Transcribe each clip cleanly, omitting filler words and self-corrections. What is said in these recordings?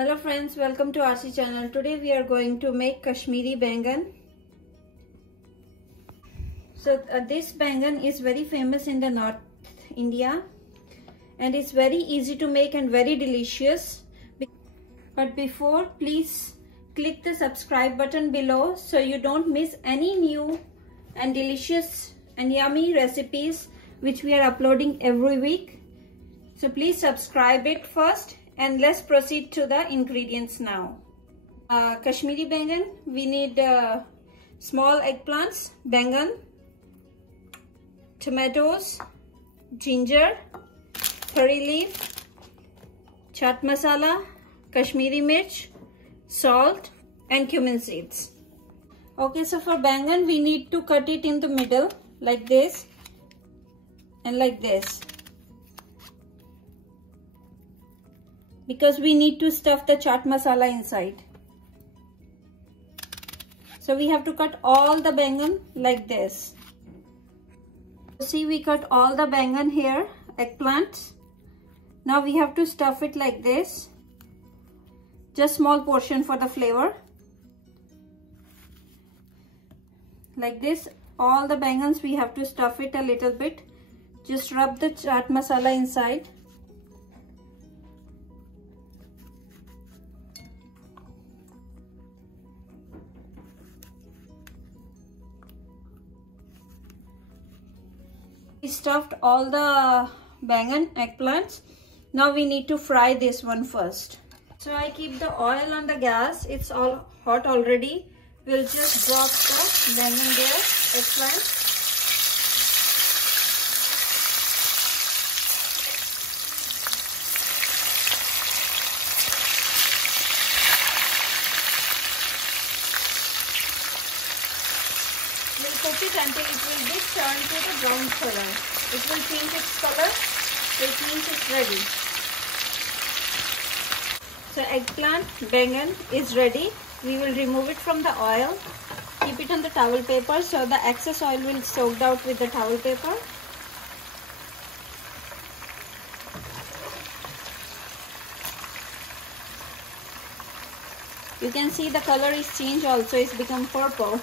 Hello friends, welcome to RC channel. Today we are going to make Kashmiri Bangan. This bangan is very famous in the North India and it's very easy to make and very delicious. But before, please click the subscribe button below so you don't miss any new and delicious and yummy recipes which we are uploading every week. So please subscribe it first. And let's proceed to the ingredients now. Kashmiri Bangan, we need small eggplants, bangan, tomatoes, ginger, curry leaf, chaat masala, Kashmiri mirch, salt and cumin seeds. Okay, so for bangan we need to cut it in the middle like this and like this, because we need to stuff the chaat masala inside. So we have to cut all the bangan like this. See, we cut all the bangan here, eggplants. Now we have to stuff it like this. Just small portion for the flavor. Like this, all the bangans we have to stuff it a little bit. Just rub the chaat masala inside. We stuffed all the bangan eggplants. Now we need to fry this one first. So I keep the oil on the gas. It's all hot already. We'll just drop the bangan there, eggplant. We'll cook it until it will be turned to the brown color. It will change its color, so it means it's ready. So eggplant bangan is ready. We will remove it from the oil. Keep it on the towel paper so the excess oil will soak out with the towel paper. You can see the color is changed also, it's become purple.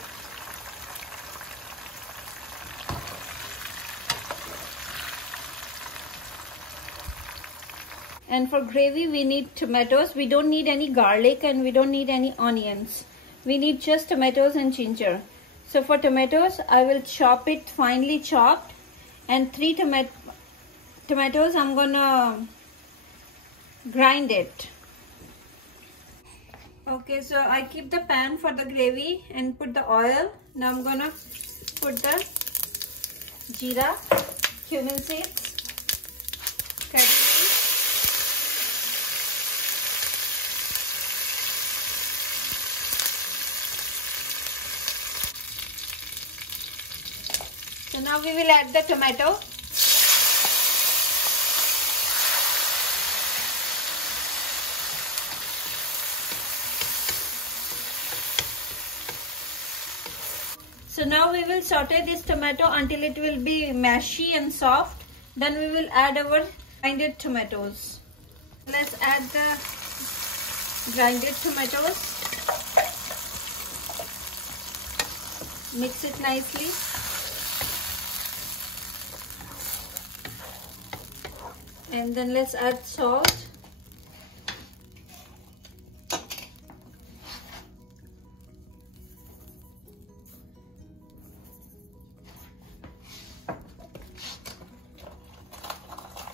And for gravy we need tomatoes. We don't need any garlic and we don't need any onions. We need just tomatoes and ginger. So for tomatoes I will chop it finely chopped, and 3 tomatoes I'm gonna grind it. Okay, so I keep the pan for the gravy and put the oil. Now I'm gonna put the jeera, cumin seeds, curry leaf, so now we will add the tomato. So now we will saute this tomato until it will be mashy and soft. Then we will add our grinded tomatoes. Let's add the grinded tomatoes. Mix it nicely. And then let's add salt.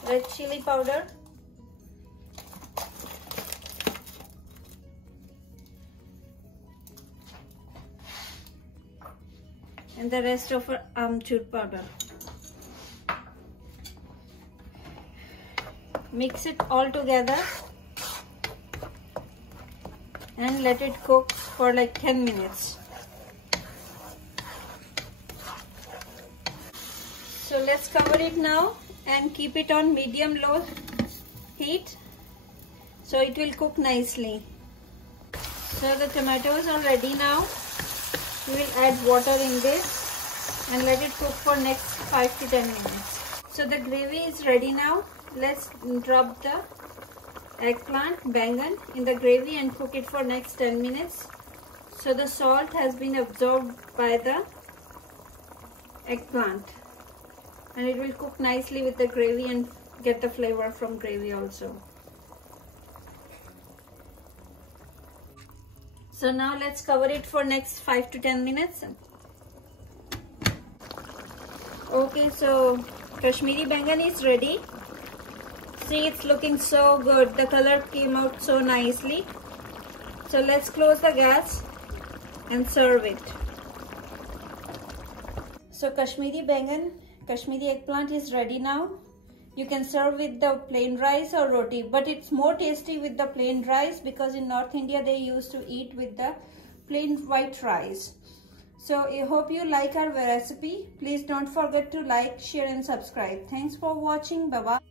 Red chili powder. And the rest of our amchur powder. Mix it all together and let it cook for like 10 minutes. So let's cover it now and keep it on medium-low heat so it will cook nicely. So the tomatoes are ready now. We will add water in this and let it cook for next 5 to 10 minutes. So the gravy is ready now. Let's drop the eggplant, bangan in the gravy and cook it for next 10 minutes. So the salt has been absorbed by the eggplant and it will cook nicely with the gravy and get the flavor from gravy also. So now let's cover it for next 5 to 10 minutes. Okay, so Kashmiri bangan is ready. See, it's looking so good. The color came out so nicely. So let's close the gas and serve it. So Kashmiri bangan, Kashmiri eggplant is ready now. You can serve with the plain rice or roti, but it's more tasty with the plain rice because in North India they used to eat with the plain white rice. So I hope you like our recipe. Please don't forget to like, share and subscribe. Thanks for watching. Bye-bye.